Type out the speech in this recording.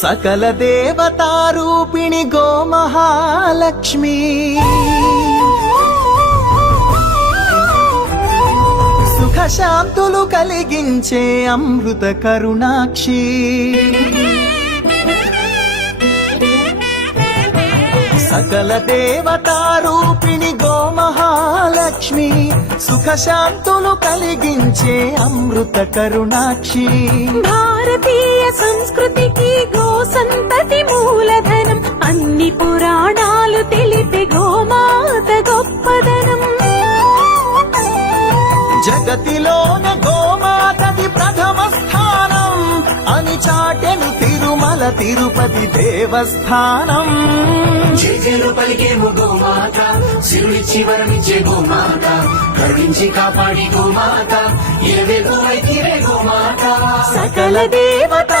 సకల దేవతారూపిణి గోమహాలక్ష్మి సుఖశాంతులు కలిగించే అమృత కరుణాక్షి సకల దేవతారూపిణి గోమహాలక్ష్మి సుఖశాంతులు కలిగించే అమృత కరుణాక్షి భారతీయ సంస్కృతికి గో సంతతి మూలధనం అన్ని పురాణాలు తెలిపే గోమాత గొప్పదనం జగతిలోన గోమాతది ప్రథమ స్థానం అని చాటెను తిరుమల తిరుపతి దేవస్థానం జేజేలు పలికేము గోమాత సిరుడిచ్చి వరమిచ్చే గోమాత కరుణించి కాపాడి గోమాత ఇలవెల్లు వైతిరే గోమాత సకల దేవతా